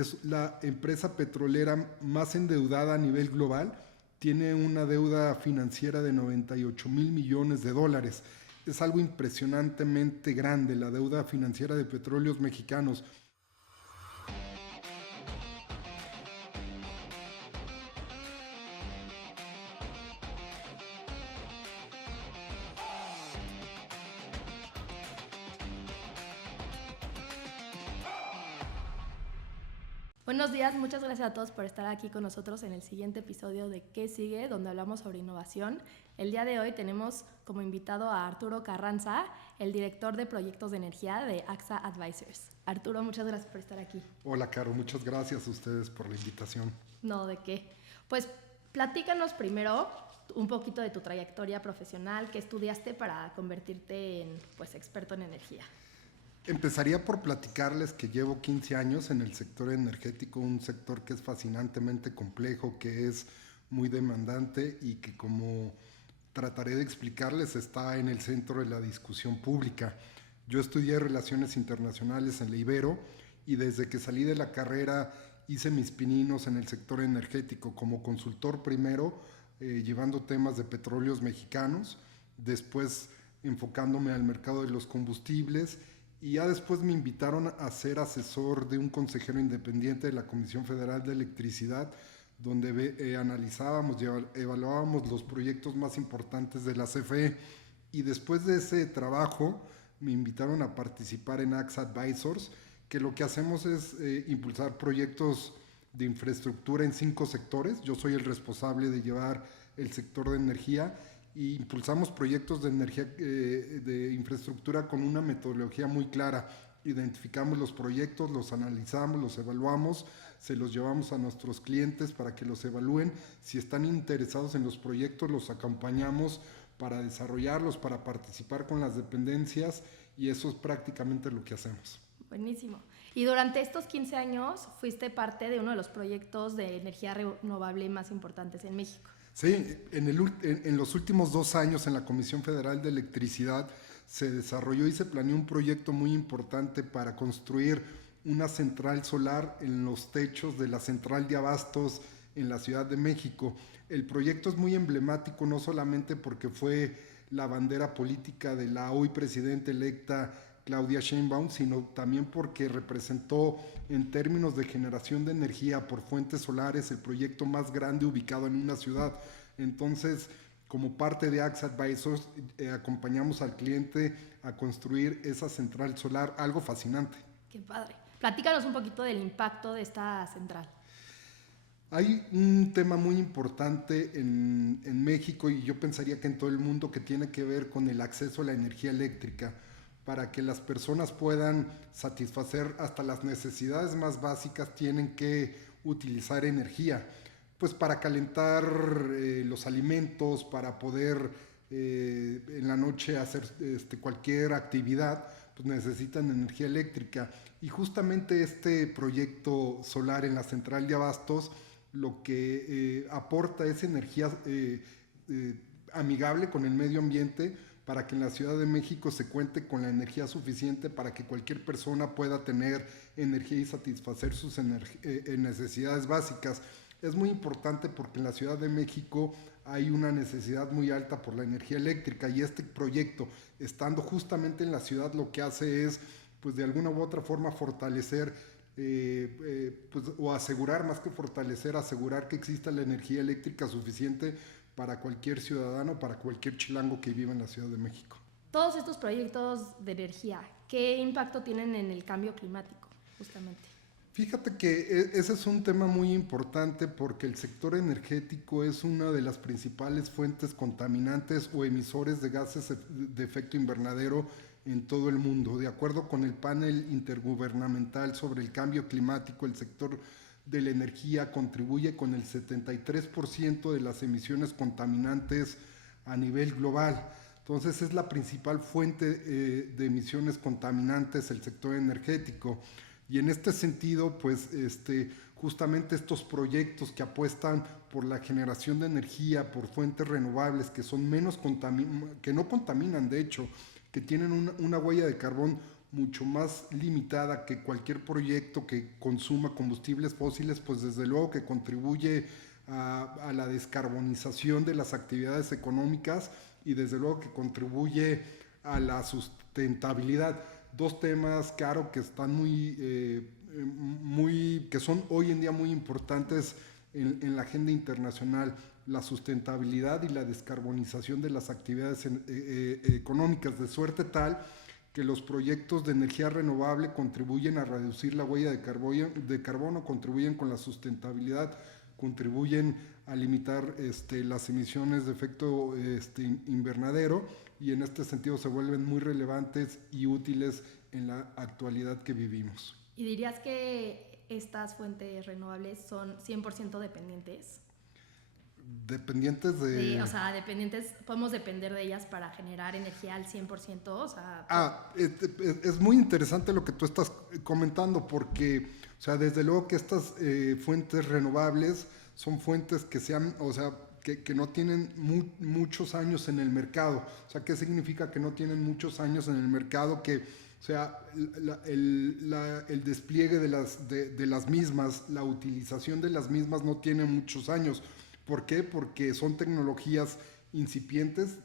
Es la empresa petrolera más endeudada a nivel global, tiene una deuda financiera de 98 mil millones de dólares. Es algo impresionantemente grande la deuda financiera de Petróleos Mexicanos. Buenos días, muchas gracias a todos por estar aquí con nosotros en el siguiente episodio de ¿Qué sigue?, donde hablamos sobre innovación. El día de hoy tenemos como invitado a Arturo Carranza, el director de proyectos de energía de AXA Advisors. Arturo, muchas gracias por estar aquí. Hola, Caro, muchas gracias a ustedes por la invitación. No, ¿de qué? Pues platícanos primero un poquito de tu trayectoria profesional, qué estudiaste para convertirte en experto en energía. Empezaría por platicarles que llevo 15 años en el sector energético, un sector que es fascinantemente complejo, que es muy demandante y que, como trataré de explicarles, está en el centro de la discusión pública. Yo estudié Relaciones Internacionales en la Ibero y desde que salí de la carrera hice mis pininos en el sector energético como consultor primero, llevando temas de petróleos mexicanos, después enfocándome al mercado de los combustibles, y ya después me invitaron a ser asesor de un consejero independiente de la Comisión Federal de Electricidad, donde analizábamos y evaluábamos los proyectos más importantes de la CFE. Y después de ese trabajo me invitaron a participar en AXA Advisors, que lo que hacemos es impulsar proyectos de infraestructura en 5 sectores. Yo soy el responsable de llevar el sector de energía y impulsamos proyectos de energía, de infraestructura con una metodología muy clara. Identificamos los proyectos, los analizamos, los evaluamos, se los llevamos a nuestros clientes para que los evalúen. Si están interesados en los proyectos, los acompañamos para desarrollarlos, para participar con las dependencias, y eso es prácticamente lo que hacemos. Buenísimo. Y durante estos 15 años fuiste parte de uno de los proyectos de energía renovable más importantes en México. Sí, en los últimos 2 años en la Comisión Federal de Electricidad se desarrolló y se planeó un proyecto muy importante para construir una central solar en los techos de la central de abastos en la Ciudad de México. El proyecto es muy emblemático, no solamente porque fue la bandera política de la hoy presidenta electa Claudia Sheinbaum, sino también porque representó, en términos de generación de energía por fuentes solares, el proyecto más grande ubicado en una ciudad. Entonces, como parte de AXA Advisors, acompañamos al cliente a construir esa central solar, algo fascinante. Qué padre. Platícanos un poquito del impacto de esta central. Hay un tema muy importante en México, y yo pensaría que en todo el mundo, que tiene que ver con el acceso a la energía eléctrica, para que las personas puedan satisfacer hasta las necesidades más básicas. Tienen que utilizar energía, pues para calentar los alimentos, para poder en la noche hacer cualquier actividad, pues necesitan energía eléctrica. Y justamente este proyecto solar en la central de abastos lo que aporta es energía amigable con el medio ambiente, para que en la Ciudad de México se cuente con la energía suficiente para que cualquier persona pueda tener energía y satisfacer sus necesidades básicas. Es muy importante porque en la Ciudad de México hay una necesidad muy alta por la energía eléctrica, y este proyecto, estando justamente en la ciudad, lo que hace es, pues de alguna u otra forma, fortalecer o asegurar, más que fortalecer, asegurar que exista la energía eléctrica suficiente para cualquier ciudadano, para cualquier chilango que viva en la Ciudad de México. Todos estos proyectos de energía, ¿qué impacto tienen en el cambio climático, justamente? Fíjate que ese es un tema muy importante, porque el sector energético es una de las principales fuentes contaminantes o emisores de gases de efecto invernadero en todo el mundo. De acuerdo con el panel intergubernamental sobre el cambio climático, el sector de la energía contribuye con el 73% de las emisiones contaminantes a nivel global. Entonces es la principal fuente de emisiones contaminantes el sector energético. Y en este sentido, pues justamente estos proyectos que apuestan por la generación de energía por fuentes renovables, que son que no contaminan, de hecho, que tienen una huella de carbón mucho más limitada que cualquier proyecto que consuma combustibles fósiles, pues desde luego que contribuye a la descarbonización de las actividades económicas y desde luego que contribuye a la sustentabilidad. Dos temas, claro, que están que son hoy en día muy importantes en la agenda internacional: la sustentabilidad y la descarbonización de las actividades económicas, de suerte tal que los proyectos de energía renovable contribuyen a reducir la huella de carbono, contribuyen con la sustentabilidad, contribuyen a limitar las emisiones de efecto invernadero, y en este sentido se vuelven muy relevantes y útiles en la actualidad que vivimos. ¿Y dirías que estas fuentes renovables son 100% dependientes? Dependientes de... O sea, dependientes, podemos depender de ellas para generar energía al 100%, o sea... es muy interesante lo que tú estás comentando, porque, o sea, desde luego que estas fuentes renovables son fuentes que que no tienen muchos años en el mercado. O sea, ¿qué significa que no tienen muchos años en el mercado? Que, o sea, el despliegue de las mismas, la utilización de las mismas no tiene muchos años. ¿Por qué? Porque son tecnologías incipientes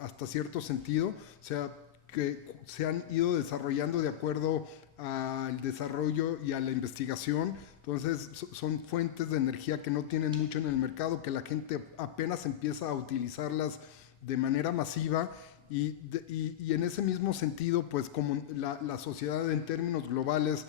hasta cierto sentido, o sea, que se han ido desarrollando de acuerdo al desarrollo y a la investigación. Entonces son fuentes de energía que no tienen mucho en el mercado, que la gente apenas empieza a utilizarlas de manera masiva, y en ese mismo sentido, pues como la sociedad en términos globales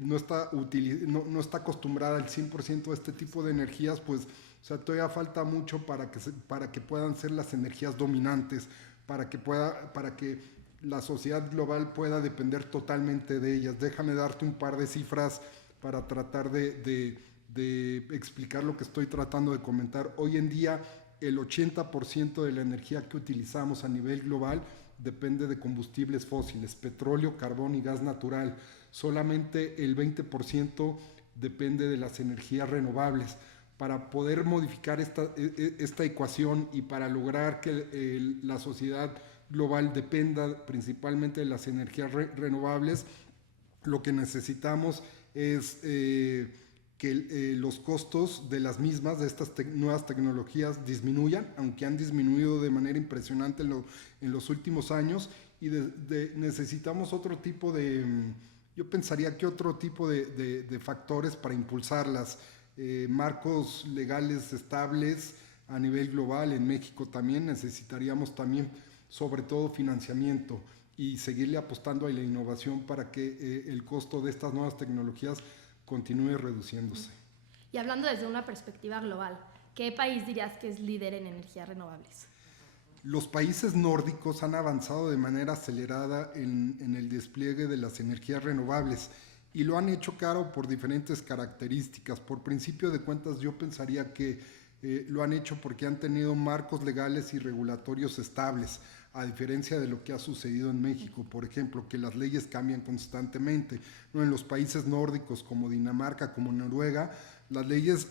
no está acostumbrada al 100% a este tipo de energías, pues, o sea, todavía falta mucho para que puedan ser las energías dominantes, para que la sociedad global pueda depender totalmente de ellas. Déjame darte un par de cifras para tratar de explicar lo que estoy tratando de comentar. Hoy en día, el 80% de la energía que utilizamos a nivel global depende de combustibles fósiles: petróleo, carbón y gas natural. Solamente el 20% depende de las energías renovables. Para poder modificar esta ecuación y para lograr que la sociedad global dependa principalmente de las energías renovables, lo que necesitamos es que los costos de las mismas, de estas nuevas tecnologías, disminuyan, aunque han disminuido de manera impresionante en los últimos años, y necesitamos otro tipo yo pensaría que otro tipo de factores para impulsarlas. Marcos legales estables a nivel global. En México también necesitaríamos sobre todo financiamiento, y seguirle apostando a la innovación para que el costo de estas nuevas tecnologías continúe reduciéndose. Y hablando desde una perspectiva global, ¿qué país dirías que es líder en energías renovables? Los países nórdicos han avanzado de manera acelerada en el despliegue de las energías renovables, y lo han hecho, claro, por diferentes características. Por principio de cuentas, yo pensaría que lo han hecho porque han tenido marcos legales y regulatorios estables, a diferencia de lo que ha sucedido en México, por ejemplo, que las leyes cambian constantemente, ¿no? En los países nórdicos como Dinamarca, como Noruega, las leyes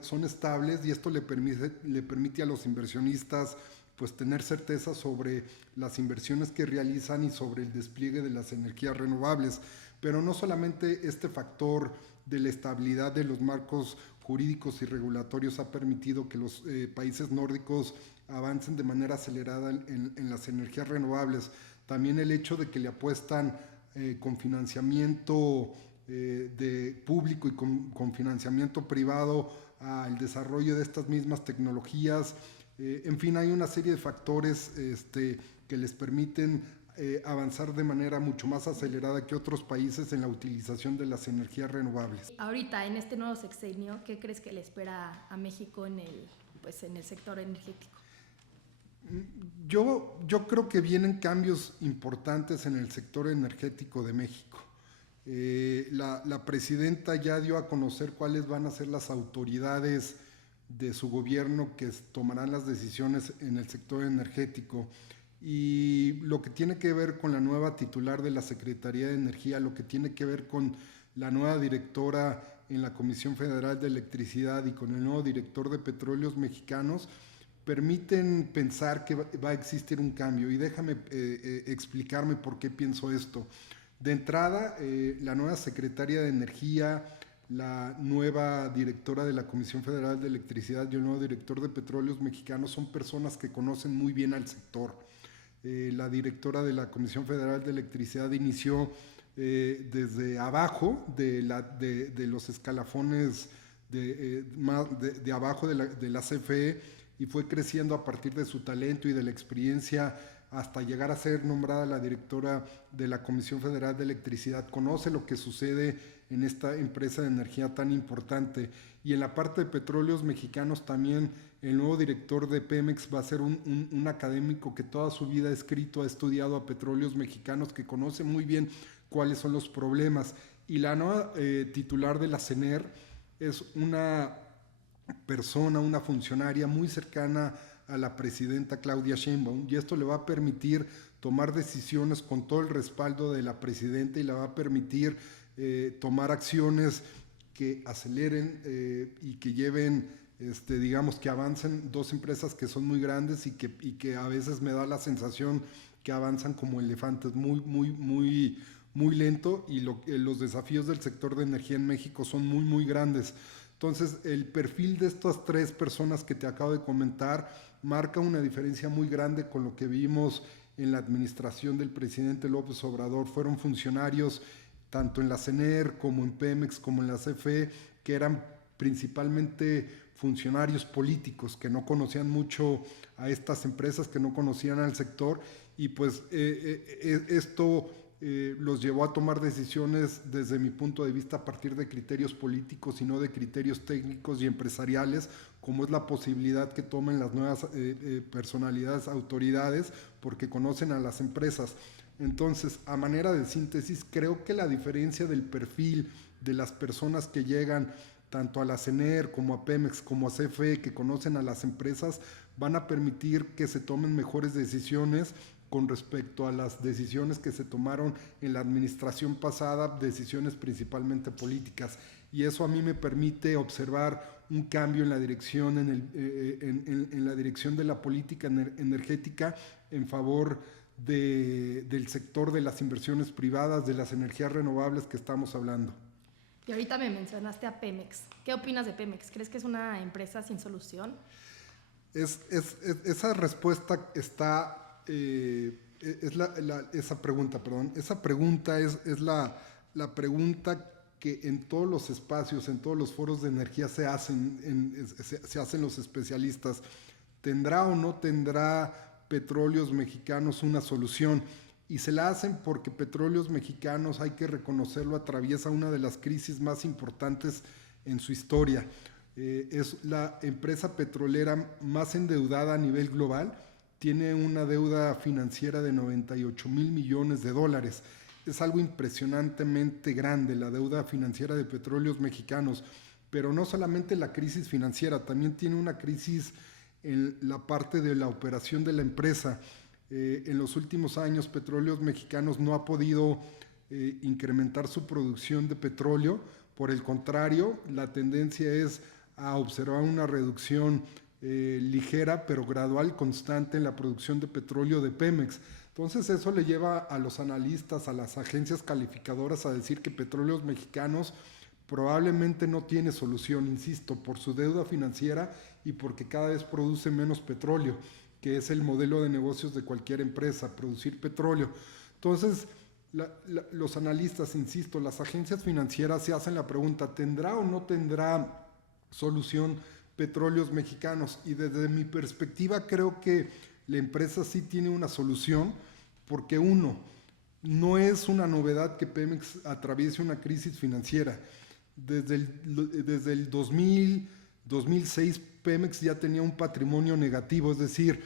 son estables, y esto le permite a los inversionistas, pues, tener certeza sobre las inversiones que realizan y sobre el despliegue de las energías renovables. Pero no solamente este factor de la estabilidad de los marcos jurídicos y regulatorios ha permitido que los países nórdicos avancen de manera acelerada en las energías renovables. También el hecho de que le apuestan con financiamiento de público y con financiamiento privado al desarrollo de estas mismas tecnologías. En fin, hay una serie de factores que les permiten avanzar de manera mucho más acelerada que otros países en la utilización de las energías renovables. Ahorita, en este nuevo sexenio, ¿qué crees que le espera a México en el sector energético? Yo creo que vienen cambios importantes en el sector energético de México. La presidenta ya dio a conocer cuáles van a ser las autoridades de su gobierno que tomarán las decisiones en el sector energético. Y lo que tiene que ver con la nueva titular de la Secretaría de Energía, lo que tiene que ver con la nueva directora en la Comisión Federal de Electricidad y con el nuevo director de Petróleos Mexicanos, permiten pensar que va a existir un cambio. Y déjame explicarme por qué pienso esto. De entrada, la nueva secretaria de Energía, la nueva directora de la Comisión Federal de Electricidad y el nuevo director de Petróleos Mexicanos son personas que conocen muy bien al sector. La directora de la Comisión Federal de Electricidad inició desde abajo de los escalafones de abajo de la CFE y fue creciendo a partir de su talento y de la experiencia hasta llegar a ser nombrada la directora de la Comisión Federal de Electricidad. Conoce lo que sucede en esta empresa de energía tan importante. Y en la parte de Petróleos Mexicanos también el nuevo director de Pemex va a ser un académico que toda su vida ha escrito, ha estudiado a Petróleos Mexicanos, que conoce muy bien cuáles son los problemas. Y la nueva titular de la CENER es una persona, una funcionaria muy cercana a la presidenta Claudia Sheinbaum, y esto le va a permitir tomar decisiones con todo el respaldo de la presidenta y le va a permitir tomar acciones que aceleren y que lleven, digamos, que avancen dos empresas que son muy grandes y que a veces me da la sensación que avanzan como elefantes, muy lento, y los desafíos del sector de energía en México son muy grandes. Entonces, el perfil de estas tres personas que te acabo de comentar marca una diferencia muy grande con lo que vimos en la administración del presidente López Obrador. Fueron funcionarios tanto en la CENER como en Pemex como en la CFE, que eran principalmente funcionarios políticos que no conocían mucho a estas empresas, que no conocían al sector, y pues esto los llevó a tomar decisiones desde mi punto de vista a partir de criterios políticos y no de criterios técnicos y empresariales, como es la posibilidad que tomen las nuevas personalidades, autoridades, porque conocen a las empresas. Entonces, a manera de síntesis, creo que la diferencia del perfil de las personas que llegan tanto a la CENER como a Pemex como a CFE, que conocen a las empresas, van a permitir que se tomen mejores decisiones con respecto a las decisiones que se tomaron en la administración pasada, decisiones principalmente políticas. Y eso a mí me permite observar un cambio en la dirección, en la dirección de la política energética en favor del sector de las inversiones privadas, de las energías renovables que estamos hablando. Y ahorita me mencionaste a Pemex. ¿Qué opinas de Pemex? ¿Crees que es una empresa sin solución? Esa respuesta está... esa pregunta es la pregunta que en todos los espacios, en todos los foros de energía se hacen los especialistas. ¿Tendrá o no tendrá Petróleos Mexicanos una solución? Y se la hacen porque Petróleos Mexicanos, hay que reconocerlo, atraviesa una de las crisis más importantes en su historia. Es la empresa petrolera más endeudada a nivel global. Tiene una deuda financiera de $98 mil millones. Es algo impresionantemente grande la deuda financiera de Petróleos Mexicanos, pero no solamente la crisis financiera, también tiene una crisis en la parte de la operación de la empresa. En los últimos años Petróleos Mexicanos no ha podido incrementar su producción de petróleo. Por el contrario, la tendencia es a observar una reducción ligera pero gradual, constante en la producción de petróleo de Pemex. Entonces eso le lleva a los analistas, a las agencias calificadoras a decir que Petróleos Mexicanos probablemente no tiene solución, insisto, por su deuda financiera y porque cada vez produce menos petróleo, que es el modelo de negocios de cualquier empresa, producir petróleo. Entonces, los analistas, insisto, las agencias financieras se hacen la pregunta, ¿tendrá o no tendrá solución Petróleos Mexicanos? Y desde mi perspectiva creo que la empresa sí tiene una solución, porque uno, no es una novedad que Pemex atraviese una crisis financiera. Desde el 2006 Pemex ya tenía un patrimonio negativo, es decir,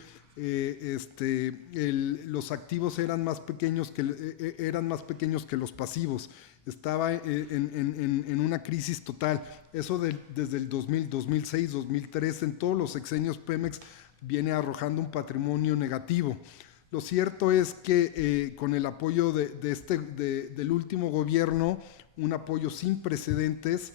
los activos eran más pequeños que los pasivos. Estaba en una crisis total. Eso desde el 2000, 2006, 2003, en todos los sexenios Pemex viene arrojando un patrimonio negativo. Lo cierto es que con el apoyo del último gobierno, un apoyo sin precedentes,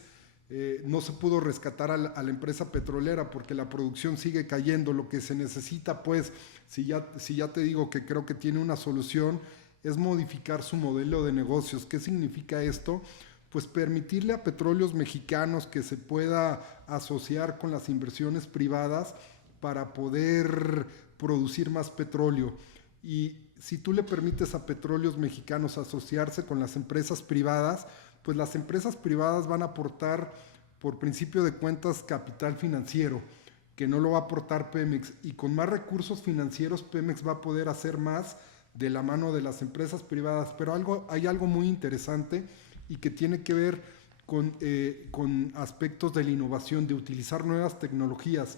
no se pudo rescatar a la empresa petrolera porque la producción sigue cayendo. Lo que se necesita, pues, si ya te digo que creo que tiene una solución, es modificar su modelo de negocios. ¿Qué significa esto? Pues permitirle a Petróleos Mexicanos que se pueda asociar con las inversiones privadas para poder producir más petróleo. Y si tú le permites a Petróleos Mexicanos asociarse con las empresas privadas, pues las empresas privadas van a aportar, por principio de cuentas, capital financiero, que no lo va a aportar Pemex, y con más recursos financieros Pemex va a poder hacer más de la mano de las empresas privadas. Pero hay algo muy interesante y que tiene que ver con aspectos de la innovación, de utilizar nuevas tecnologías.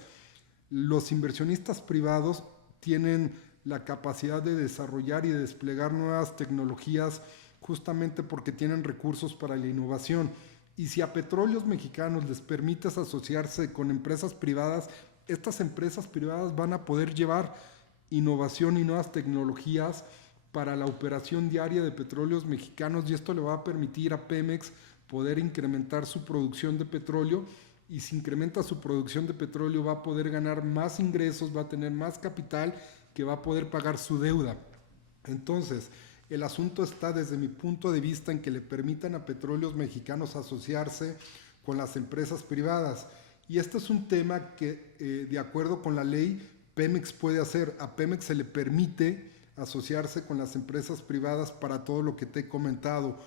Los inversionistas privados tienen la capacidad de desarrollar y de desplegar nuevas tecnologías justamente porque tienen recursos para la innovación. Y si a Petróleos Mexicanos les permites asociarse con empresas privadas, estas empresas privadas van a poder llevar innovación y nuevas tecnologías para la operación diaria de Petróleos Mexicanos, y esto le va a permitir a Pemex poder incrementar su producción de petróleo, y si incrementa su producción de petróleo va a poder ganar más ingresos, va a tener más capital que va a poder pagar su deuda. Entonces, el asunto está desde mi punto de vista en que le permitan a Petróleos Mexicanos asociarse con las empresas privadas. Y este es un tema que, de acuerdo con la ley, Pemex puede hacer. A Pemex se le permite asociarse con las empresas privadas para todo lo que te he comentado.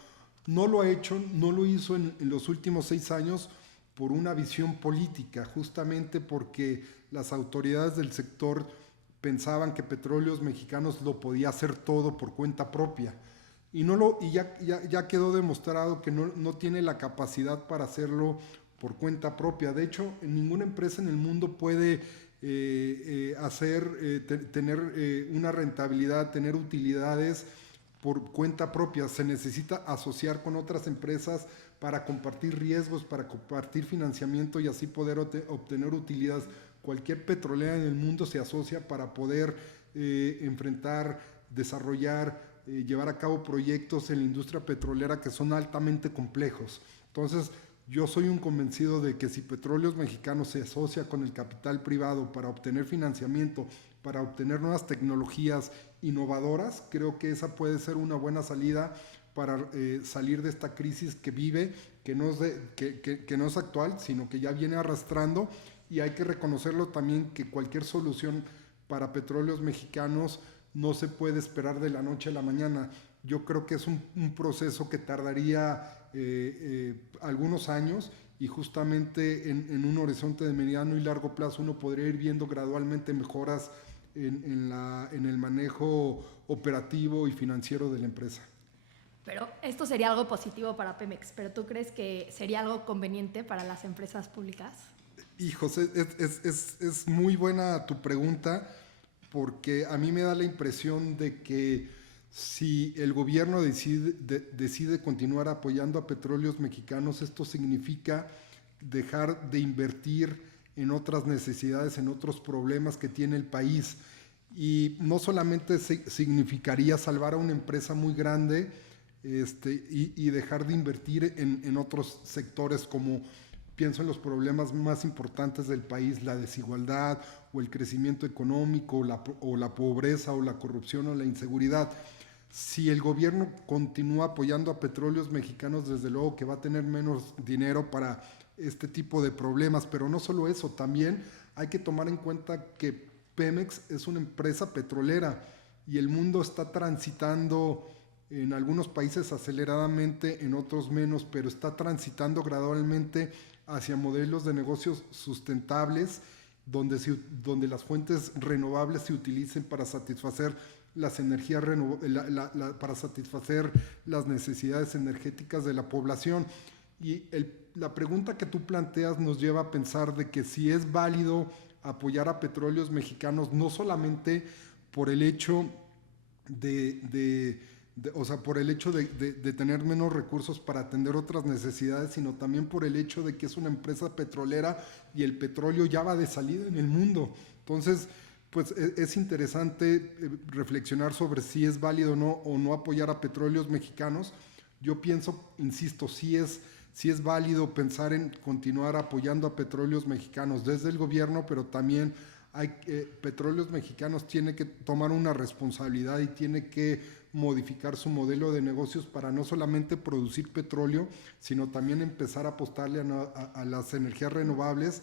No lo ha hecho, no lo hizo en los últimos 6 años por una visión política, justamente porque las autoridades del sector pensaban que Petróleos Mexicanos lo podía hacer todo por cuenta propia. Y ya quedó demostrado que no tiene la capacidad para hacerlo por cuenta propia. De hecho, ninguna empresa en el mundo puede tener una rentabilidad, tener utilidades por cuenta propia. Se necesita asociar con otras empresas para compartir riesgos, para compartir financiamiento y así poder obtener utilidades. Cualquier petrolera en el mundo se asocia para poder enfrentar, desarrollar, llevar a cabo proyectos en la industria petrolera que son altamente complejos. Entonces, yo soy un convencido de que si Petróleos Mexicanos se asocia con el capital privado para obtener financiamiento, para obtener nuevas tecnologías innovadoras, creo que esa puede ser una buena salida para salir de esta crisis que vive, que no es actual, sino que ya viene arrastrando. Y hay que reconocerlo también que cualquier solución para Petróleos Mexicanos no se puede esperar de la noche a la mañana. Yo creo que es un proceso que tardaría algunos años, y justamente en un horizonte de mediano y largo plazo uno podría ir viendo gradualmente mejoras en el manejo operativo y financiero de la empresa. Pero esto sería algo positivo para Pemex, ¿pero tú crees que sería algo conveniente para las empresas públicas? José, es muy buena tu pregunta, porque a mí me da la impresión de que si el gobierno decide continuar apoyando a Petróleos Mexicanos, esto significa dejar de invertir en otras necesidades, en otros problemas que tiene el país. Y no solamente significaría salvar a una empresa muy grande y dejar de invertir en otros sectores, como pienso en los problemas más importantes del país, la desigualdad o el crecimiento económico o la pobreza o la corrupción o la inseguridad. Si el gobierno continúa apoyando a Petróleos Mexicanos, desde luego que va a tener menos dinero para este tipo de problemas. Pero no solo eso, también hay que tomar en cuenta que Pemex es una empresa petrolera y el mundo está transitando en algunos países aceleradamente, en otros menos, pero está transitando gradualmente hacia modelos de negocios sustentables, donde las fuentes renovables se utilicen para satisfacer las energías para satisfacer las necesidades energéticas de la población. Y la pregunta que tú planteas nos lleva a pensar de que si es válido apoyar a Petróleos Mexicanos, no solamente por el hecho por el hecho de tener menos recursos para atender otras necesidades, sino también por el hecho de que es una empresa petrolera y el petróleo ya va de salida en el mundo. Entonces, pues es interesante reflexionar sobre si es válido o no apoyar a Petróleos Mexicanos. Yo pienso, insisto, sí sí es válido pensar en continuar apoyando a Petróleos Mexicanos desde el gobierno, pero también Petróleos Mexicanos tiene que tomar una responsabilidad y tiene que modificar su modelo de negocios para no solamente producir petróleo, sino también empezar a apostarle a las energías renovables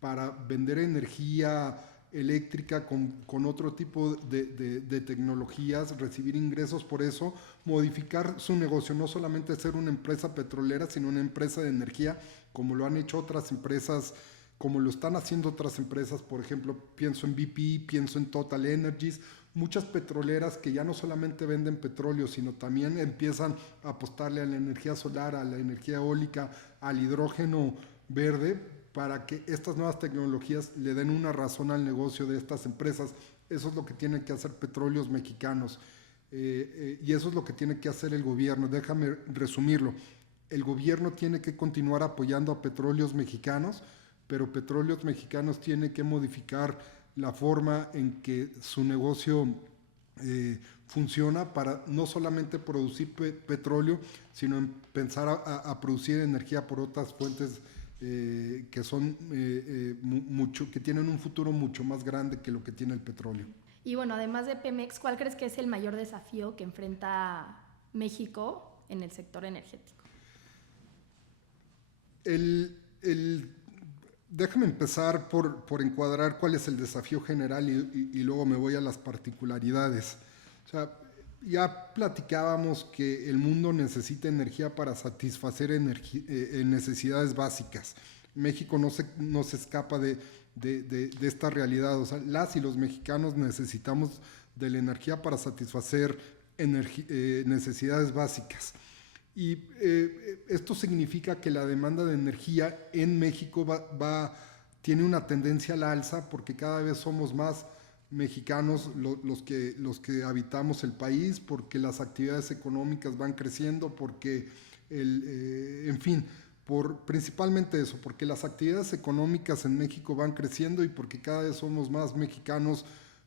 para vender energía eléctrica con otro tipo de tecnologías, recibir ingresos por eso, modificar su negocio, no solamente ser una empresa petrolera, sino una empresa de energía, como lo han hecho otras empresas, como lo están haciendo otras empresas. Por ejemplo, pienso en BP, pienso en Total Energies, muchas petroleras que ya no solamente venden petróleo, sino también empiezan a apostarle a la energía solar, a la energía eólica, al hidrógeno verde, para que estas nuevas tecnologías le den una razón al negocio de estas empresas. Eso es lo que tienen que hacer Petróleos Mexicanos, y eso es lo que tiene que hacer el gobierno. Déjame resumirlo. El gobierno tiene que continuar apoyando a Petróleos Mexicanos, pero Petróleos Mexicanos tiene que modificar la forma en que su negocio funciona para no solamente producir petróleo, sino en pensar a producir energía por otras fuentes que son que tienen un futuro mucho más grande que lo que tiene el petróleo. Y bueno, además de Pemex, ¿cuál crees que es el mayor desafío que enfrenta México en el sector energético? Déjame empezar por encuadrar cuál es el desafío general y luego me voy a las particularidades. O sea, ya platicábamos que el mundo necesita energía para satisfacer necesidades básicas. México no se escapa de esta realidad. O sea, las y los mexicanos necesitamos de la energía para satisfacer necesidades básicas. Y esto significa que la demanda de energía en México tiene una tendencia a la alza, porque cada vez somos más mexicanos los que habitamos el país, porque las actividades económicas van creciendo, porque en fin, principalmente eso, porque las actividades económicas en México van creciendo y porque cada vez somos más mexicanos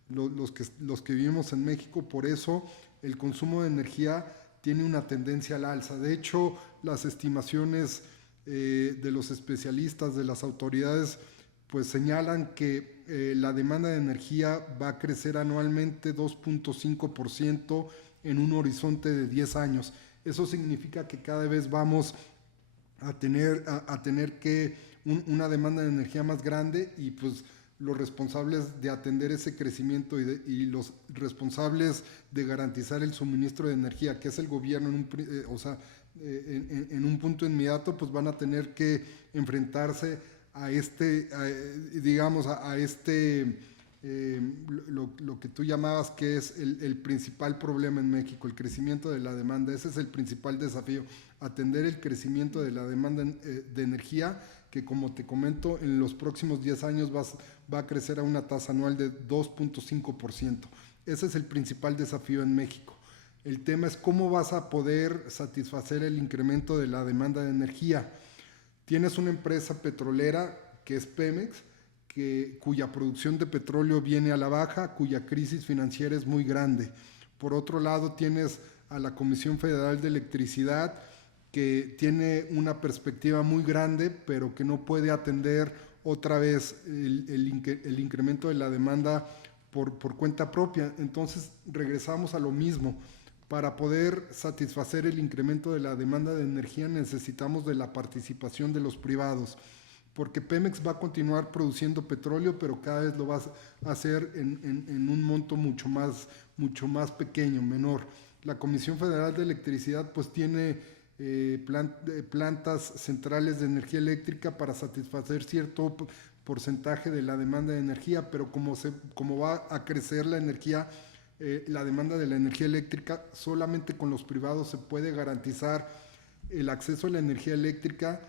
los que vivimos en México. Por eso el consumo de energía tiene una tendencia al alza. De hecho, las estimaciones de los especialistas, de las autoridades, pues señalan que la demanda de energía va a crecer anualmente 2.5% en un horizonte de 10 años. Eso significa que cada vez vamos a tener una demanda de energía más grande, y pues los responsables de atender ese crecimiento y los responsables de garantizar el suministro de energía, que es el gobierno en un punto inmediato, pues van a tener que enfrentarse a lo que tú llamabas que es el principal problema en México, el crecimiento de la demanda. Ese es el principal desafío, atender el crecimiento de la demanda de energía, que, como te comento, en los próximos 10 años va a crecer a una tasa anual de 2.5%. Ese es el principal desafío en México. El tema es cómo vas a poder satisfacer el incremento de la demanda de energía. Tienes una empresa petrolera que es Pemex, cuya producción de petróleo viene a la baja, cuya crisis financiera es muy grande. Por otro lado, tienes a la Comisión Federal de Electricidad, que tiene una perspectiva muy grande, pero que no puede atender otra vez el incremento de la demanda por cuenta propia. Entonces regresamos a lo mismo. Para poder satisfacer el incremento de la demanda de energía necesitamos de la participación de los privados, porque Pemex va a continuar produciendo petróleo, pero cada vez lo va a hacer en un monto mucho más pequeño, menor. La Comisión Federal de Electricidad pues tiene plantas centrales de energía eléctrica para satisfacer cierto porcentaje de la demanda de energía, pero como va a crecer la energía, la demanda de la energía eléctrica, solamente con los privados se puede garantizar el acceso a la energía eléctrica,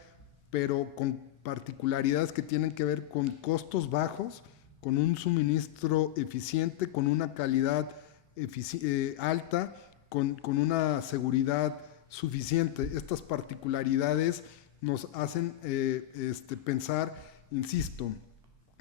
pero con particularidades que tienen que ver con costos bajos, con un suministro eficiente, con una calidad alta, con una seguridad suficiente. Estas particularidades nos hacen pensar, insisto,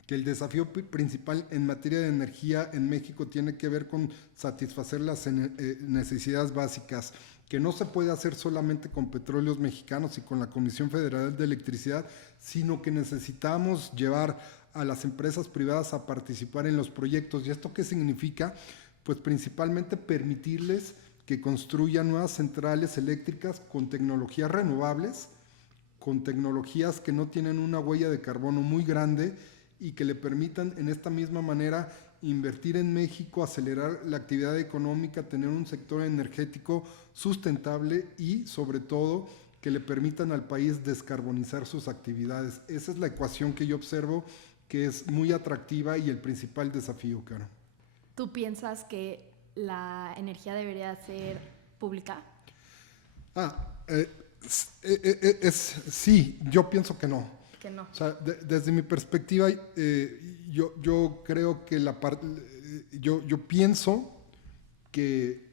que el desafío principal en materia de energía en México tiene que ver con satisfacer las necesidades básicas. que no se puede hacer solamente con Petróleos Mexicanos y con la Comisión Federal de Electricidad, sino que necesitamos llevar a las empresas privadas a participar en los proyectos. ¿Y esto qué significa? Pues principalmente permitirles que construyan nuevas centrales eléctricas con tecnologías renovables, con tecnologías que no tienen una huella de carbono muy grande y que le permitan en esta misma manera invertir en México, acelerar la actividad económica, tener un sector energético sustentable y sobre todo que le permitan al país descarbonizar sus actividades. Esa es la ecuación que yo observo que es muy atractiva y el principal desafío, Caro. ¿Tú piensas que la energía debería ser pública? Sí, yo pienso que no. Que no. O sea, desde mi perspectiva, yo creo que yo pienso que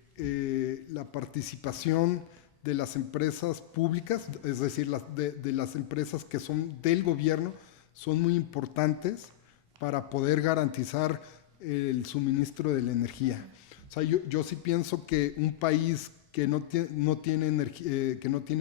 la participación de las empresas públicas, es decir, de las empresas que son del gobierno, son muy importantes para poder garantizar el suministro de la energía. O sea, yo sí pienso que un país que no tiene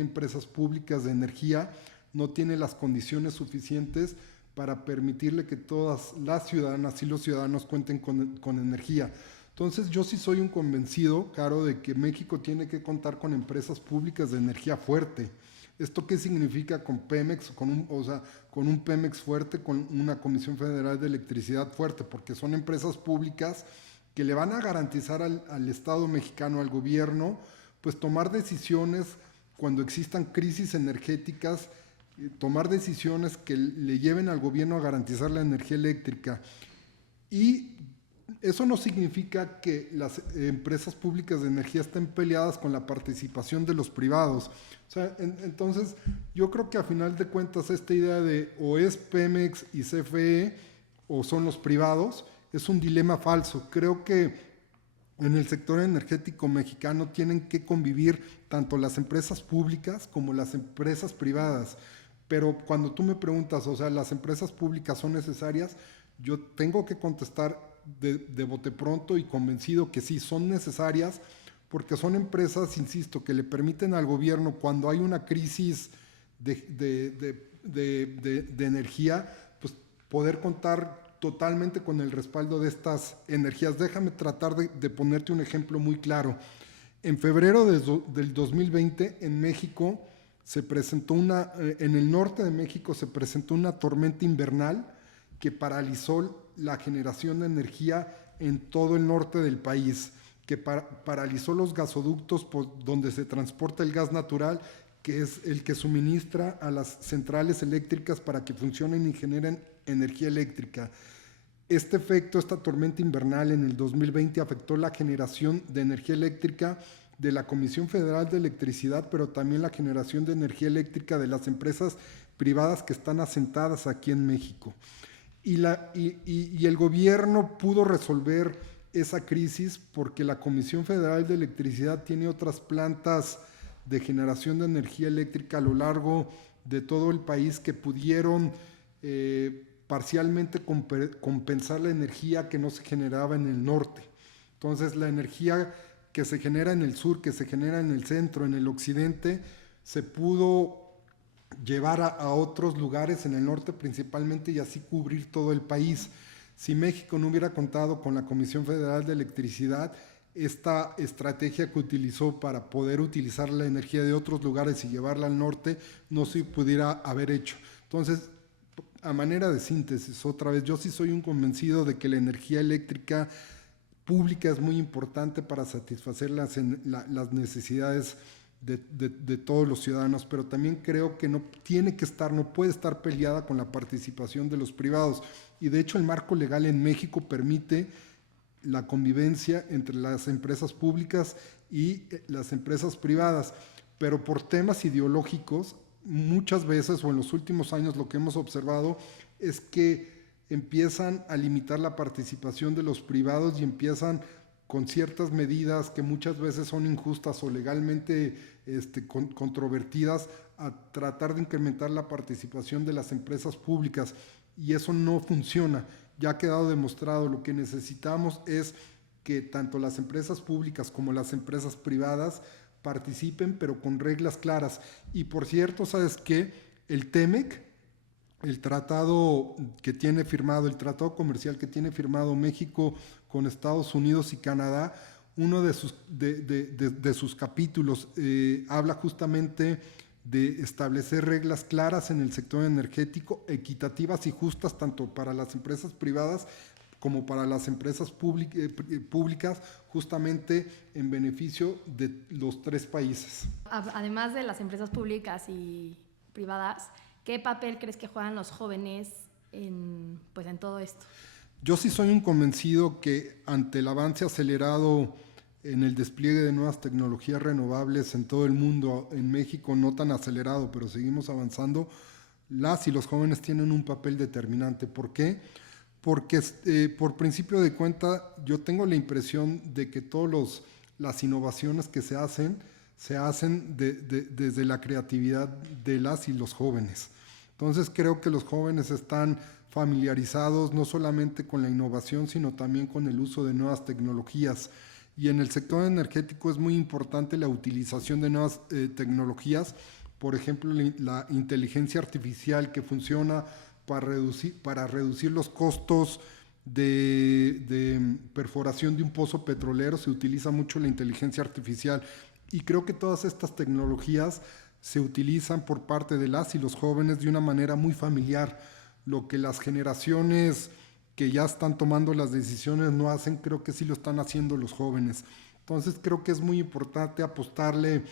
empresas públicas de energía, no tiene las condiciones suficientes para permitirle que todas las ciudadanas y los ciudadanos cuenten con energía. Entonces yo sí soy un convencido, Caro, de que México tiene que contar con empresas públicas de energía fuerte. ¿Esto qué significa con Pemex? Con un Pemex fuerte, con una Comisión Federal de Electricidad fuerte, porque son empresas públicas que le van a garantizar al Estado mexicano, al gobierno, pues tomar decisiones cuando existan crisis energéticas, tomar decisiones que le lleven al gobierno a garantizar la energía eléctrica. Y eso no significa que las empresas públicas de energía estén peleadas con la participación de los privados. O sea, entonces yo creo que a final de cuentas esta idea de o es Pemex y CFE o son los privados es un dilema falso. Creo que en el sector energético mexicano tienen que convivir tanto las empresas públicas como las empresas privadas. Pero cuando tú me preguntas, o sea, ¿las empresas públicas son necesarias? Yo tengo que contestar de bote pronto y convencido que sí, son necesarias, porque son empresas, insisto, que le permiten al gobierno, cuando hay una crisis de energía, pues poder contar totalmente con el respaldo de estas energías. Déjame tratar de ponerte un ejemplo muy claro. En febrero del 2020 en México se presentó en el norte de México se presentó una tormenta invernal que paralizó la generación de energía en todo el norte del país, que paralizó los gasoductos donde se transporta el gas natural, que es el que suministra a las centrales eléctricas para que funcionen y generen energía eléctrica. Este efecto, esta tormenta invernal en el 2020 afectó la generación de energía eléctrica de la Comisión Federal de Electricidad, pero también la generación de energía eléctrica de las empresas privadas que están asentadas aquí en México. Y el gobierno pudo resolver esa crisis porque la Comisión Federal de Electricidad tiene otras plantas de generación de energía eléctrica a lo largo de todo el país que pudieron parcialmente compensar la energía que no se generaba en el norte. Entonces la energía que se genera en el sur, que se genera en el centro, en el occidente, se pudo llevar a otros lugares en el norte principalmente y así cubrir todo el país. Si México no hubiera contado con la Comisión Federal de Electricidad, esta estrategia que utilizó para poder utilizar la energía de otros lugares y llevarla al norte no se pudiera haber hecho. Entonces, a manera de síntesis, otra vez, yo sí soy un convencido de que la energía eléctrica pública es muy importante para satisfacer las necesidades de todos los ciudadanos, pero también creo que no puede estar peleada con la participación de los privados. Y de hecho el marco legal en México permite la convivencia entre las empresas públicas y las empresas privadas, pero por temas ideológicos, muchas veces o en los últimos años lo que hemos observado es que empiezan a limitar la participación de los privados y empiezan con ciertas medidas que muchas veces son injustas o legalmente controvertidas a tratar de incrementar la participación de las empresas públicas, y eso no funciona. Ya ha quedado demostrado, lo que necesitamos es que tanto las empresas públicas como las empresas privadas participen, pero con reglas claras. Y por cierto, ¿sabes qué? El TEMEC, el tratado que tiene firmado, el tratado comercial que tiene firmado México con Estados Unidos y Canadá, uno de sus capítulos habla justamente de establecer reglas claras en el sector energético, equitativas y justas tanto para las empresas privadas como para las empresas públicas, justamente en beneficio de los 3 países. Además de las empresas públicas y privadas, ¿qué papel crees que juegan los jóvenes en todo esto? Yo sí soy un convencido que ante el avance acelerado en el despliegue de nuevas tecnologías renovables en todo el mundo, en México no tan acelerado, pero seguimos avanzando, las y los jóvenes tienen un papel determinante. ¿Por qué? Porque por principio de cuenta yo tengo la impresión de que todas las innovaciones que se hacen desde la creatividad de las y los jóvenes. Entonces creo que los jóvenes están familiarizados no solamente con la innovación, sino también con el uso de nuevas tecnologías. Y en el sector energético es muy importante la utilización de nuevas tecnologías, por ejemplo, la inteligencia artificial que funciona para reducir los costos de perforación de un pozo petrolero. Se utiliza mucho la inteligencia artificial y creo que todas estas tecnologías se utilizan por parte de las y los jóvenes de una manera muy familiar. Lo que las generaciones que ya están tomando las decisiones no hacen, creo que sí lo están haciendo los jóvenes. Entonces creo que es muy importante apostarle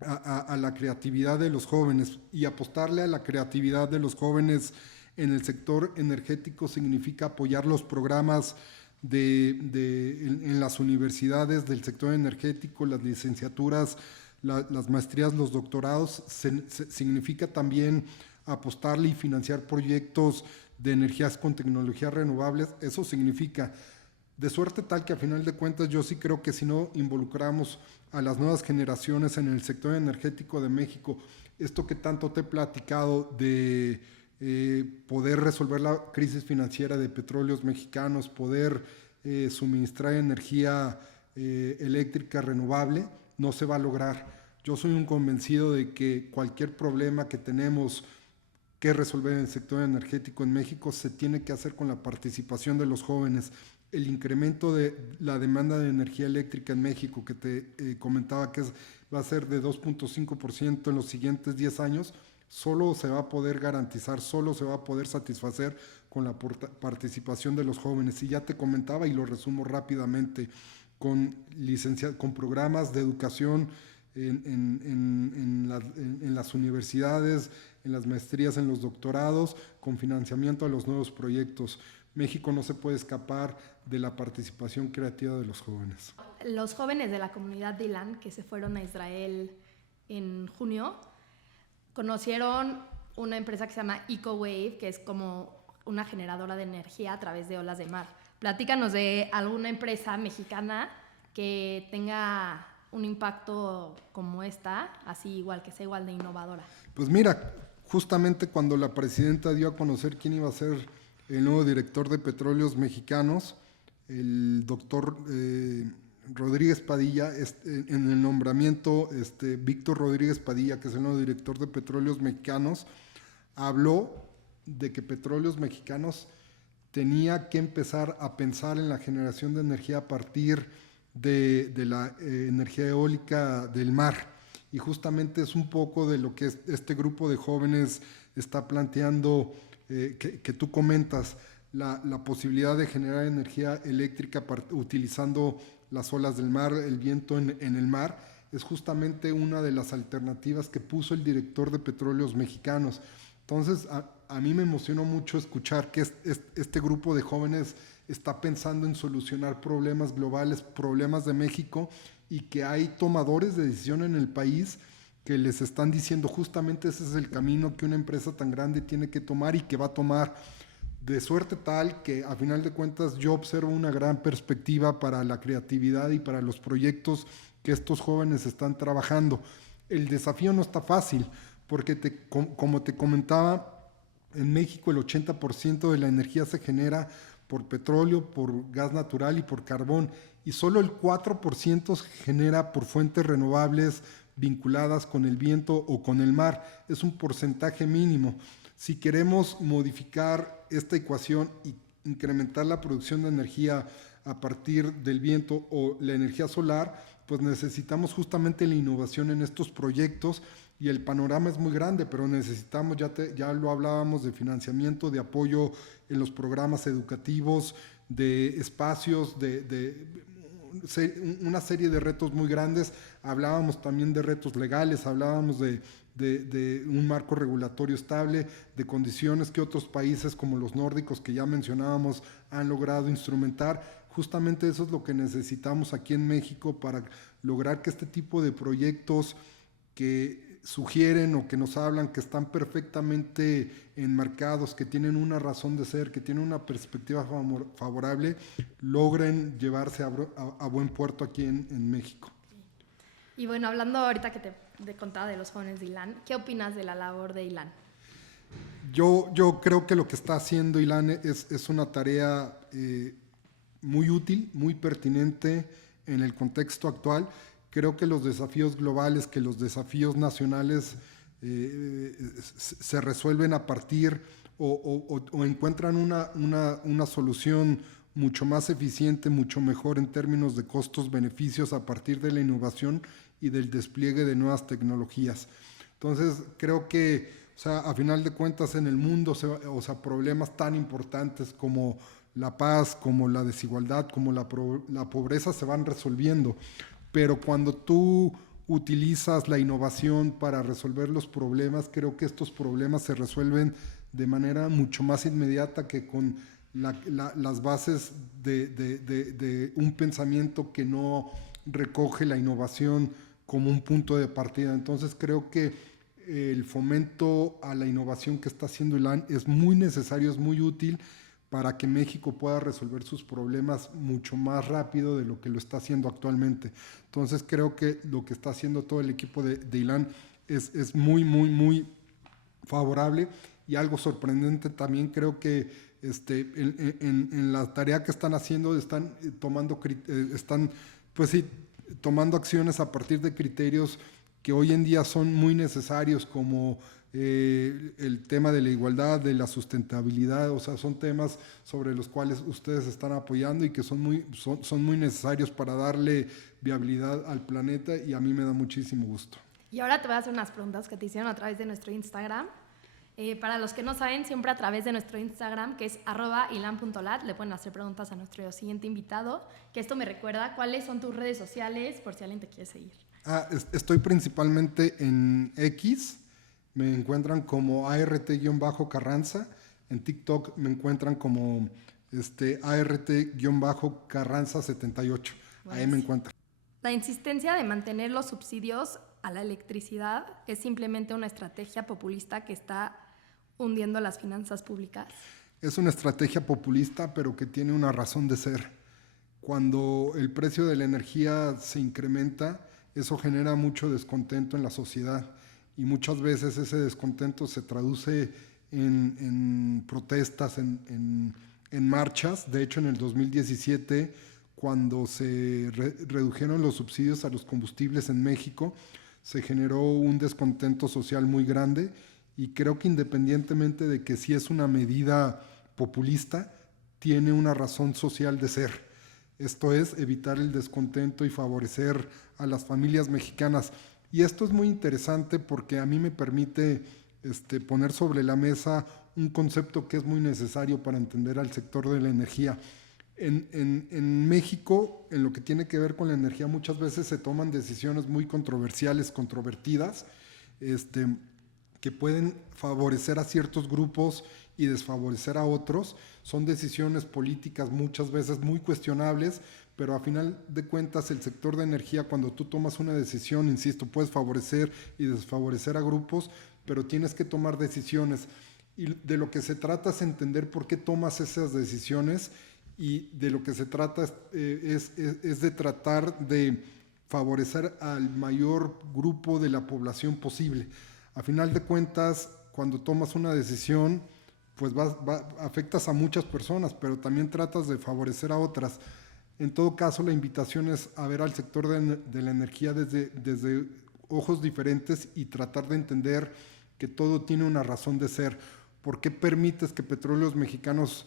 a la creatividad de los jóvenes, y apostarle a la creatividad de los jóvenes en el sector energético significa apoyar los programas en las universidades del sector energético, las licenciaturas, las maestrías, los doctorados. Significa también apostarle y financiar proyectos de energías con tecnologías renovables. Eso significa, de suerte tal que a final de cuentas yo sí creo que si no involucramos a las nuevas generaciones en el sector energético de México, esto que tanto te he platicado de poder resolver la crisis financiera de Petróleos Mexicanos, poder suministrar energía eléctrica renovable, no se va a lograr. Yo soy un convencido de que cualquier problema que tenemos que resolver en el sector energético en México se tiene que hacer con la participación de los jóvenes. El incremento de la demanda de energía eléctrica en México, que te comentaba que va a ser de 2.5% en los siguientes 10 años, solo se va a poder garantizar, solo se va a poder satisfacer con la participación de los jóvenes. Y ya te comentaba, y lo resumo rápidamente, con programas de educación en las universidades, en las maestrías, en los doctorados, con financiamiento a los nuevos proyectos. México no se puede escapar de la participación creativa de los jóvenes. Los jóvenes de la comunidad de Ilan que se fueron a Israel en junio conocieron una empresa que se llama EcoWave, que es como una generadora de energía a través de olas de mar. Platícanos de alguna empresa mexicana que tenga un impacto como esta, así igual, que sea igual de innovadora. Pues mira, justamente cuando la presidenta dio a conocer quién iba a ser el nuevo director de Petróleos Mexicanos, el doctor Rodríguez Padilla, en el nombramiento, Víctor Rodríguez Padilla, que es el nuevo director de Petróleos Mexicanos, habló de que Petróleos Mexicanos tenía que empezar a pensar en la generación de energía a partir de la energía eólica del mar. Y justamente es un poco de lo que este grupo de jóvenes está planteando, que tú comentas, la posibilidad de generar energía eléctrica utilizando las olas del mar, el viento en el mar. Es justamente una de las alternativas que puso el director de Petróleos Mexicanos. Entonces, a mí me emocionó mucho escuchar que este grupo de jóvenes está pensando en solucionar problemas globales, problemas de México, y que hay tomadores de decisión en el país que les están diciendo justamente ese es el camino que una empresa tan grande tiene que tomar y que va a tomar, de suerte tal que a final de cuentas yo observo una gran perspectiva para la creatividad y para los proyectos que estos jóvenes están trabajando. El desafío no está fácil porque como te comentaba, en México el 80% de la energía se genera por petróleo, por gas natural y por carbón, y solo el 4% se genera por fuentes renovables vinculadas con el viento o con el mar. Es un porcentaje mínimo. Si queremos modificar esta ecuación y incrementar la producción de energía a partir del viento o la energía solar, pues necesitamos justamente la innovación en estos proyectos, y el panorama es muy grande, pero necesitamos, ya lo hablábamos, de financiamiento, de apoyo en los programas educativos, de espacios, una serie de retos muy grandes. Hablábamos también de retos legales, hablábamos de un marco regulatorio estable, de condiciones que otros países como los nórdicos que ya mencionábamos han logrado instrumentar. Justamente eso es lo que necesitamos aquí en México para lograr que este tipo de proyectos que sugieren o que nos hablan que están perfectamente enmarcados, que tienen una razón de ser, que tienen una perspectiva favorable, logren llevarse a buen puerto aquí en México. Y bueno, hablando ahorita que te contaba de los jóvenes de ILAN, ¿qué opinas de la labor de ILAN? Yo creo que lo que está haciendo ILAN es una tarea muy útil, muy pertinente en el contexto actual. Creo que los desafíos globales, que los desafíos nacionales se resuelven a partir o encuentran una solución mucho más eficiente, mucho mejor en términos de costos-beneficios a partir de la innovación y del despliegue de nuevas tecnologías. Entonces, creo que, a final de cuentas, en el mundo, problemas tan importantes como la paz, como la desigualdad, como la pobreza se van resolviendo. Pero cuando tú utilizas la innovación para resolver los problemas, creo que estos problemas se resuelven de manera mucho más inmediata que con las bases de un pensamiento que no recoge la innovación como un punto de partida. Entonces creo que el fomento a la innovación que está haciendo ILAN es muy necesario, es muy útil para que México pueda resolver sus problemas mucho más rápido de lo que lo está haciendo actualmente. Entonces creo que lo que está haciendo todo el equipo de ILAN es muy, muy, muy favorable. Y algo sorprendente también, creo que en la tarea que están haciendo están tomando acciones a partir de criterios que hoy en día son muy necesarios, como el tema de la igualdad, de la sustentabilidad. Son temas sobre los cuales ustedes están apoyando y que son muy necesarios para darle viabilidad al planeta, y a mí me da muchísimo gusto. Y ahora te voy a hacer unas preguntas que te hicieron a través de nuestro Instagram. Para los que no saben, siempre a través de nuestro Instagram, que es @ilan.lat, le pueden hacer preguntas a nuestro siguiente invitado, que esto me recuerda, ¿cuáles son tus redes sociales por si alguien te quiere seguir? Estoy principalmente en X, me encuentran como ART-Carranza, en TikTok me encuentran como ART-Carranza78, ahí me encuentran. La insistencia de mantener los subsidios a la electricidad es simplemente una estrategia populista que está hundiendo las finanzas públicas. Es una estrategia populista, pero que tiene una razón de ser. Cuando el precio de la energía se incrementa, eso genera mucho descontento en la sociedad, y muchas veces ese descontento se traduce en protestas, en marchas. De hecho, en el 2017, cuando se redujeron los subsidios a los combustibles en México, se generó un descontento social muy grande, y creo que independientemente de que si es una medida populista, tiene una razón social de ser. Esto es evitar el descontento y favorecer a las familias mexicanas. Y esto es muy interesante porque a mí me permite poner sobre la mesa un concepto que es muy necesario para entender al sector de la energía. En México, en lo que tiene que ver con la energía, muchas veces se toman decisiones muy controversiales, controvertidas, que pueden favorecer a ciertos grupos y desfavorecer a otros. Son decisiones políticas muchas veces muy cuestionables, pero a final de cuentas el sector de energía, cuando tú tomas una decisión, insisto, puedes favorecer y desfavorecer a grupos, pero tienes que tomar decisiones. Y de lo que se trata es entender por qué tomas esas decisiones, y de lo que se trata es de tratar de favorecer al mayor grupo de la población posible. A final de cuentas, cuando tomas una decisión, pues afectas a muchas personas, pero también tratas de favorecer a otras. En todo caso, la invitación es a ver al sector de la energía desde ojos diferentes y tratar de entender que todo tiene una razón de ser. ¿Por qué permites que Petróleos Mexicanos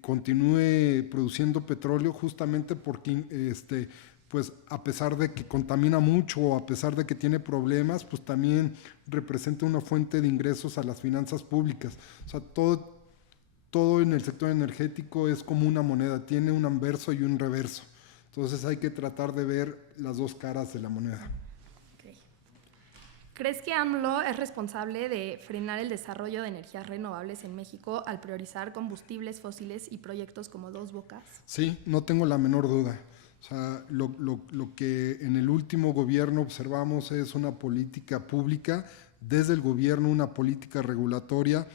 continúe produciendo petróleo? Justamente porque pues a pesar de que contamina mucho o a pesar de que tiene problemas, pues también representa una fuente de ingresos a las finanzas públicas. O sea, todo en el sector energético es como una moneda, tiene un anverso y un reverso. Entonces hay que tratar de ver las dos caras de la moneda. Okay. ¿Crees que AMLO es responsable de frenar el desarrollo de energías renovables en México al priorizar combustibles fósiles y proyectos como Dos Bocas? Sí, no tengo la menor duda. O sea, lo que en el último gobierno observamos es una política pública, desde el gobierno una política regulatoria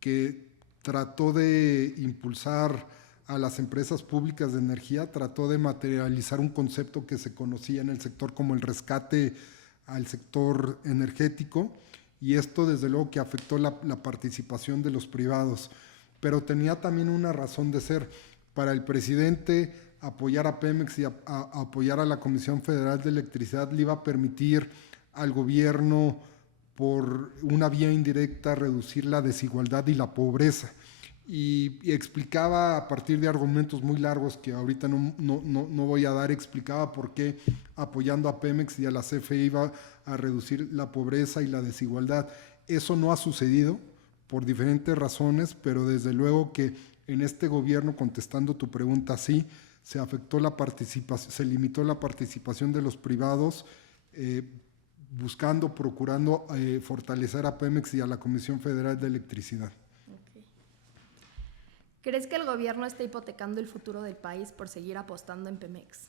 que trató de impulsar a las empresas públicas de energía, trató de materializar un concepto que se conocía en el sector como el rescate al sector energético, y esto desde luego que afectó la participación de los privados, pero tenía también una razón de ser. Para el presidente, apoyar a Pemex y apoyar a la Comisión Federal de Electricidad le iba a permitir al gobierno, por una vía indirecta, reducir la desigualdad y la pobreza. Y explicaba a partir de argumentos muy largos que ahorita no voy a dar, explicaba por qué apoyando a Pemex y a la CFE iba a reducir la pobreza y la desigualdad. Eso no ha sucedido por diferentes razones, pero desde luego que en este gobierno, contestando tu pregunta, sí, se afectó la participación, se limitó la participación de los privados, procurando fortalecer a Pemex y a la Comisión Federal de Electricidad. Okay. ¿Crees que el gobierno está hipotecando el futuro del país por seguir apostando en Pemex?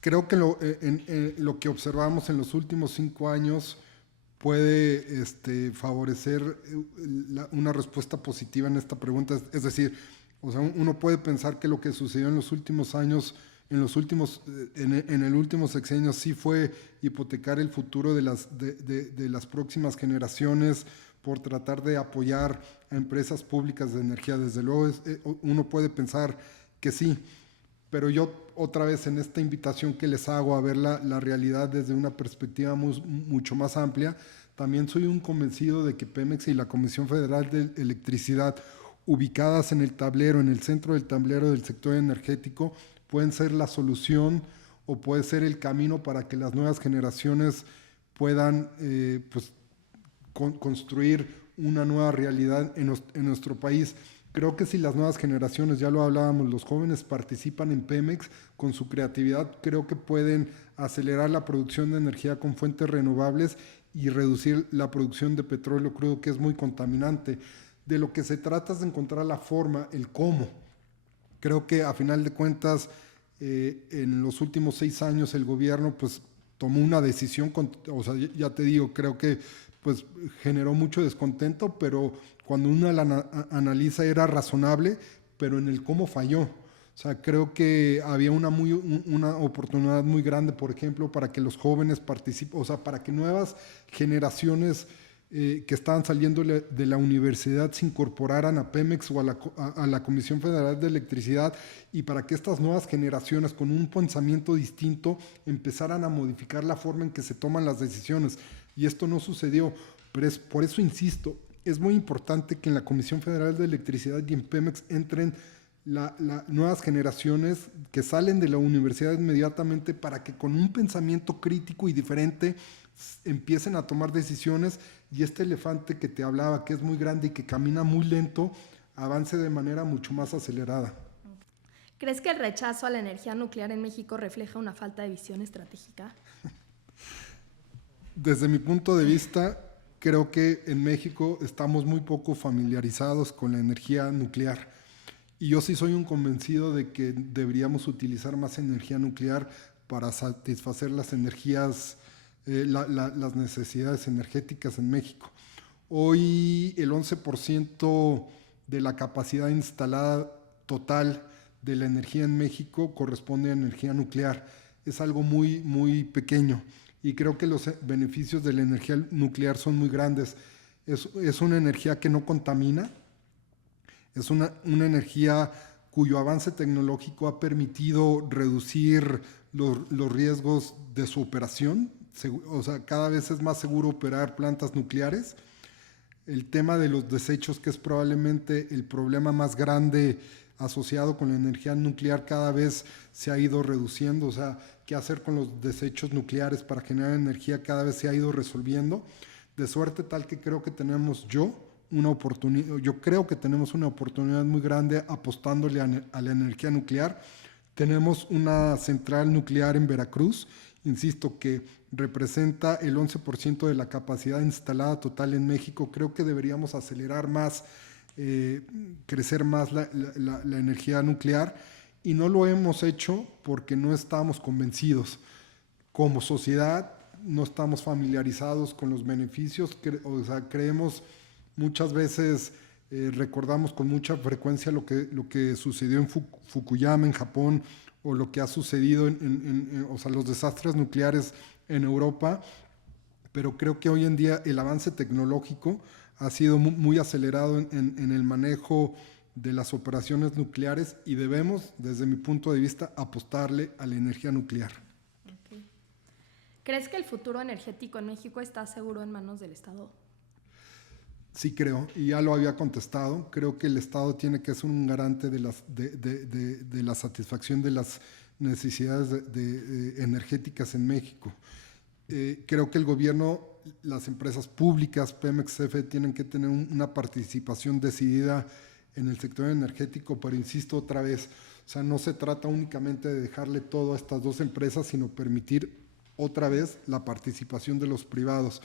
Creo que lo que observamos en los últimos 5 años puede favorecer una respuesta positiva en esta pregunta. Es decir, o sea, uno puede pensar que lo que sucedió en los últimos años, en el último sexenio, sí fue hipotecar el futuro de las próximas generaciones por tratar de apoyar a empresas públicas de energía. Desde luego uno puede pensar que sí, pero yo otra vez en esta invitación que les hago a ver la realidad desde una perspectiva mucho más amplia, también soy un convencido de que Pemex y la Comisión Federal de Electricidad, ubicadas en el tablero, en el centro del tablero del sector energético, pueden ser la solución o puede ser el camino para que las nuevas generaciones puedan construir una nueva realidad en nuestro país. Creo que si las nuevas generaciones, ya lo hablábamos, los jóvenes participan en Pemex con su creatividad, creo que pueden acelerar la producción de energía con fuentes renovables y reducir la producción de petróleo crudo, que es muy contaminante. De lo que se trata es de encontrar la forma, el cómo. Creo que a final de cuentas, en los últimos 6 años el gobierno pues tomó una decisión, o sea, ya te digo, creo que pues generó mucho descontento, pero cuando uno la analiza era razonable, pero en el cómo falló. O sea, creo que había una oportunidad muy grande, por ejemplo, para que los jóvenes participen, o sea, para que nuevas generaciones que estaban saliendo de la universidad se incorporaran a Pemex o a la Comisión Federal de Electricidad, y para que estas nuevas generaciones con un pensamiento distinto empezaran a modificar la forma en que se toman las decisiones. Y esto no sucedió, pero por eso insisto, es muy importante que en la Comisión Federal de Electricidad y en Pemex entren las nuevas generaciones que salen de la universidad inmediatamente, para que con un pensamiento crítico y diferente empiecen a tomar decisiones y este elefante que te hablaba, que es muy grande y que camina muy lento, avance de manera mucho más acelerada. ¿Crees que el rechazo a la energía nuclear en México refleja una falta de visión estratégica? Desde mi punto de vista, creo que en México estamos muy poco familiarizados con la energía nuclear. Y yo sí soy un convencido de que deberíamos utilizar más energía nuclear para satisfacer las las necesidades energéticas en México. Hoy el 11% de la capacidad instalada total de la energía en México corresponde a energía nuclear. Es algo muy, muy pequeño, y creo que los beneficios de la energía nuclear son muy grandes. Es una energía que no contamina, es una energía cuyo avance tecnológico ha permitido reducir los riesgos de su operación. O sea, cada vez es más seguro operar plantas nucleares. El tema de los desechos, que es probablemente el problema más grande asociado con la energía nuclear, cada vez se ha ido reduciendo. O sea, qué hacer con los desechos nucleares para generar energía cada vez se ha ido resolviendo. De suerte tal que creo que tenemos yo creo que tenemos una oportunidad muy grande apostándole a la energía nuclear. Tenemos una central nuclear en Veracruz, insisto, que representa el 11% de la capacidad instalada total en México. Creo que deberíamos acelerar más, crecer más la energía nuclear, y no lo hemos hecho porque no estamos convencidos. Como sociedad no estamos familiarizados con los beneficios, o sea, creemos muchas veces, recordamos con mucha frecuencia lo que sucedió en Fukuyama, en Japón, o lo que ha sucedido o sea, los desastres nucleares en Europa, pero creo que hoy en día el avance tecnológico ha sido muy acelerado en el manejo de las operaciones nucleares, y debemos, desde mi punto de vista, apostarle a la energía nuclear. Okay. ¿Crees que el futuro energético en México está seguro en manos del Estado? Sí, creo, y ya lo había contestado. Creo que el Estado tiene que ser un garante de la satisfacción de las necesidades energéticas en México. Creo que el gobierno, las empresas públicas, Pemex, CFE, tienen que tener una participación decidida en el sector energético, pero insisto otra vez, o sea, no se trata únicamente de dejarle todo a estas dos empresas, sino permitir otra vez la participación de los privados.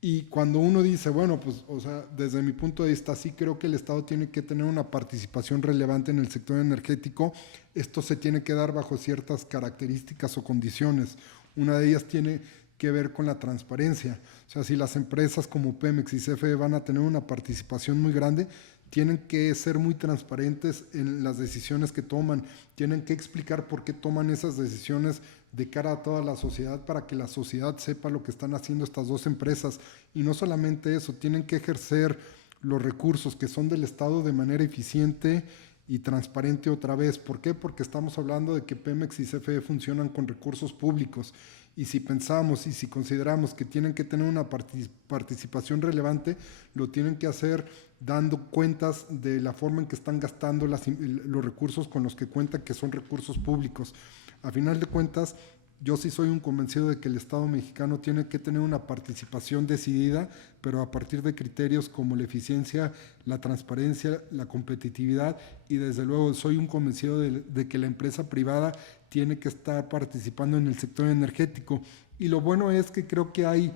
Y cuando uno dice, bueno, pues, o sea, desde mi punto de vista, sí creo que el Estado tiene que tener una participación relevante en el sector energético. Esto se tiene que dar bajo ciertas características o condiciones. Una de ellas tiene que ver con la transparencia. O sea, si las empresas como Pemex y CFE van a tener una participación muy grande, tienen que ser muy transparentes en las decisiones que toman, tienen que explicar por qué toman esas decisiones de cara a toda la sociedad, para que la sociedad sepa lo que están haciendo estas dos empresas. Y no solamente eso, tienen que ejercer los recursos que son del Estado de manera eficiente y transparente otra vez. ¿Por qué? Porque estamos hablando de que Pemex y CFE funcionan con recursos públicos, y si pensamos y si consideramos que tienen que tener una participación relevante, lo tienen que hacer dando cuentas de la forma en que están gastando los recursos con los que cuentan, que son recursos públicos. A final de cuentas, yo sí soy un convencido de que el Estado mexicano tiene que tener una participación decidida, pero a partir de criterios como la eficiencia, la transparencia, la competitividad, y desde luego soy un convencido de que la empresa privada tiene que estar participando en el sector energético. Y lo bueno es que creo que hay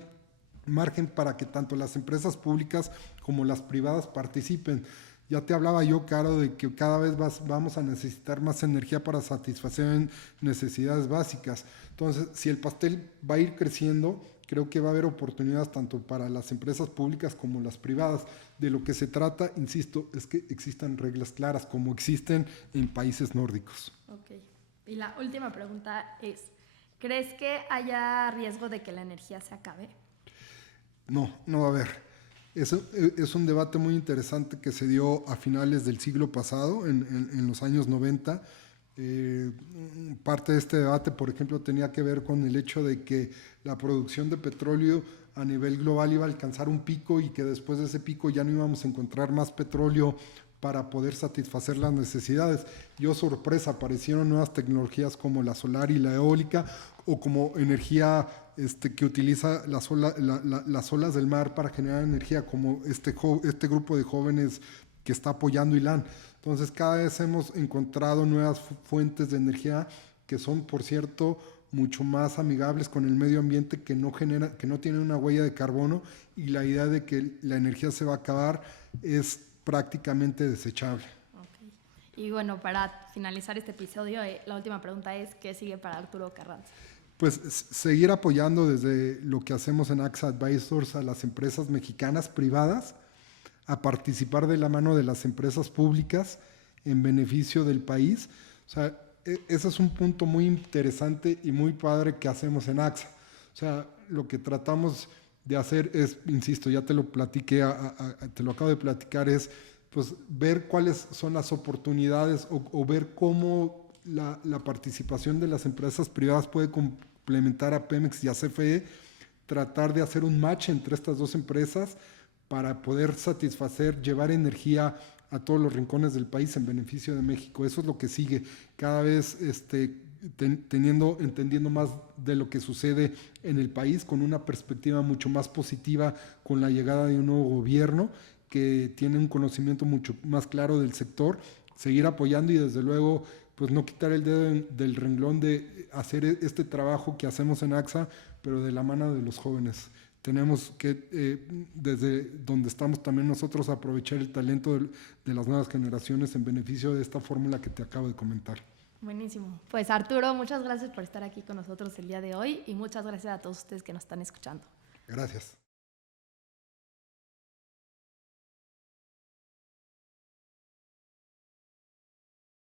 margen para que tanto las empresas públicas como las privadas participen. Ya te hablaba yo, Caro, de que cada vez vamos a necesitar más energía para satisfacer necesidades básicas. Entonces, si el pastel va a ir creciendo, creo que va a haber oportunidades tanto para las empresas públicas como las privadas. De lo que se trata, insisto, es que existan reglas claras, como existen en países nórdicos. Ok. Y la última pregunta es, ¿crees que haya riesgo de que la energía se acabe? No va a haber. Es un debate muy interesante que se dio a finales del siglo pasado, en los años 90. Parte de este debate, por ejemplo, tenía que ver con el hecho de que la producción de petróleo a nivel global iba a alcanzar un pico, y que después de ese pico ya no íbamos a encontrar más petróleo para poder satisfacer las necesidades. Y, oh sorpresa, aparecieron nuevas tecnologías como la solar y la eólica, o como energía que utiliza las olas del mar para generar energía, como este grupo de jóvenes que está apoyando ILAN. Entonces, cada vez hemos encontrado nuevas fuentes de energía que son, por cierto, mucho más amigables con el medio ambiente, que no tienen una huella de carbono, y la idea de que la energía se va a acabar es prácticamente desechable. Okay. Y bueno, para finalizar este episodio, la última pregunta es, ¿qué sigue para Arturo Carranza? Pues seguir apoyando desde lo que hacemos en AXA Advisors a las empresas mexicanas privadas, a participar de la mano de las empresas públicas en beneficio del país. O sea, ese es un punto muy interesante y muy padre que hacemos en AXA. O sea, lo que tratamos de hacer es, insisto, ya te lo platiqué, te lo acabo de platicar, es pues ver cuáles son las oportunidades o ver cómo la participación de las empresas privadas puede complementar a Pemex y a CFE, tratar de hacer un match entre estas dos empresas para poder satisfacer, llevar energía a todos los rincones del país en beneficio de México. Eso es lo que sigue, cada vez entendiendo más de lo que sucede en el país, con una perspectiva mucho más positiva con la llegada de un nuevo gobierno que tiene un conocimiento mucho más claro del sector, seguir apoyando y desde luego pues no quitar el dedo del renglón de hacer este trabajo que hacemos en AXA, pero de la mano de los jóvenes. Tenemos que, desde donde estamos también nosotros, aprovechar el talento de las nuevas generaciones en beneficio de esta fórmula que te acabo de comentar. Buenísimo. Pues Arturo, muchas gracias por estar aquí con nosotros el día de hoy y muchas gracias a todos ustedes que nos están escuchando. Gracias.